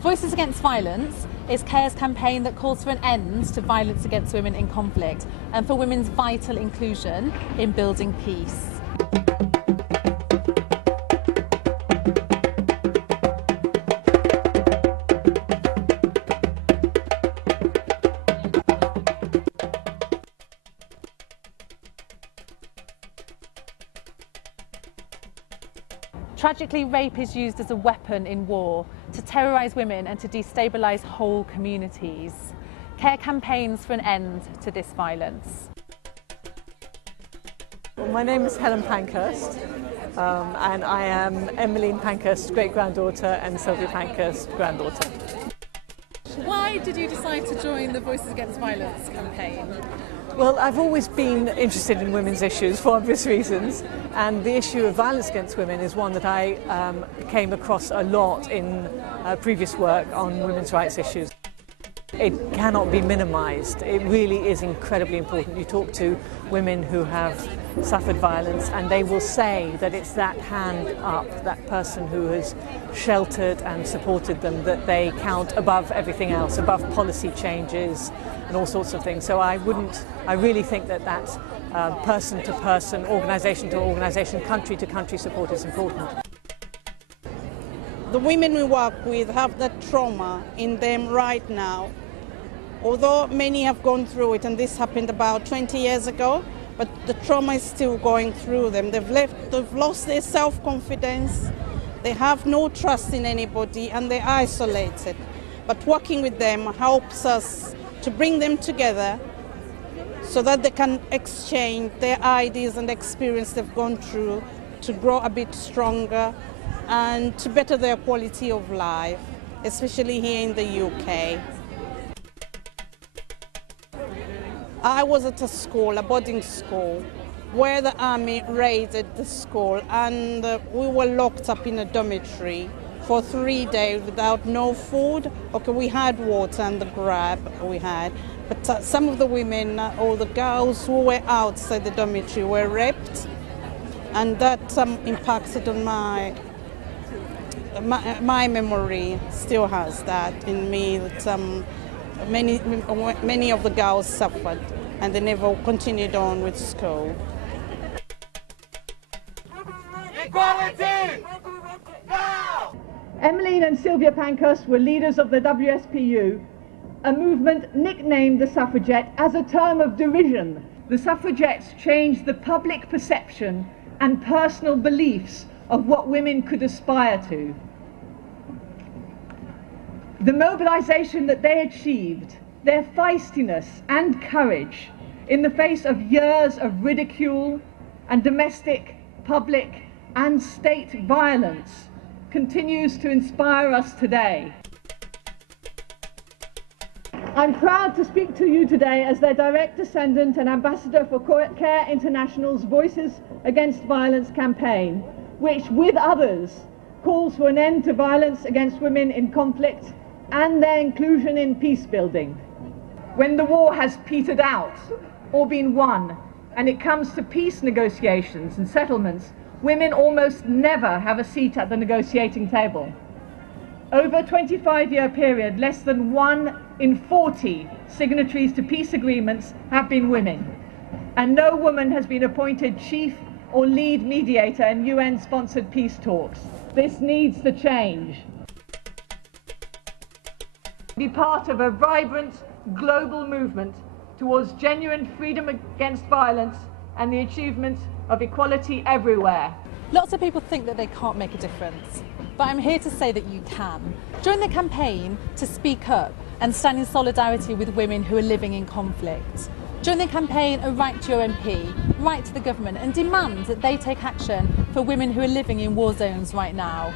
Voices Against Violence is CARE's campaign that calls for an end to violence against women in conflict and for women's vital inclusion in building peace. Tragically, rape is used as a weapon in war to terrorise women and to destabilise whole communities. CARE campaigns for an end to this violence. Well, my name is Helen Pankhurst and I am Emmeline Pankhurst's great-granddaughter and Sylvia Pankhurst's granddaughter. Why did you decide to join the Voices Against Violence campaign? Well, I've always been interested in women's issues for obvious reasons, and the issue of violence against women is one that I came across a lot in previous work on women's rights issues. It cannot be minimised. It really is incredibly important. You talk to women who have suffered violence and they will say that it's that hand up, that person who has sheltered and supported them, that they count above everything else, above policy changes and all sorts of things. So I really think that that person to person, organisation to organisation, country to country support is important. The women we work with have that trauma in them right now. Although many have gone through it, and this happened about 20 years ago, but the trauma is still going through them. They've lost their self-confidence, they have no trust in anybody, and they're isolated. But working with them helps us to bring them together so that they can exchange their ideas and experience they've gone through to grow a bit stronger and to better their quality of life, especially here in the UK. I was at a school, a boarding school, where the army raided the school, and we were locked up in a dormitory for 3 days without no food. Okay, we had water and the grab we had, but some of the women or the girls who were outside the dormitory were raped, and that impacted on my memory. Still has that in me, that many of the girls suffered and they never continued on with school. Equality! Now! Emmeline and Sylvia Pankhurst were leaders of the WSPU, a movement nicknamed the Suffragette as a term of derision. The Suffragettes changed the public perception and personal beliefs of what women could aspire to. The mobilisation that they achieved, their feistiness and courage in the face of years of ridicule and domestic, public and state violence, continues to inspire us today. I'm proud to speak to you today as their direct descendant and ambassador for CARE International's Voices Against Violence campaign, which, with others, calls for an end to violence against women in conflict and their inclusion in peace building. When the war has petered out or been won, and it comes to peace negotiations and settlements, women almost never have a seat at the negotiating table. Over a 25-year period, less than 1 in 40 signatories to peace agreements have been women, and no woman has been appointed chief or lead mediator in UN-sponsored peace talks. This needs to change. Be part of a vibrant global movement towards genuine freedom against violence and the achievement of equality everywhere. Lots of people think that they can't make a difference, but I'm here to say that you can. Join the campaign to speak up and stand in solidarity with women who are living in conflict. Join the campaign and write to your MP, write to the government and demand that they take action for women who are living in war zones right now.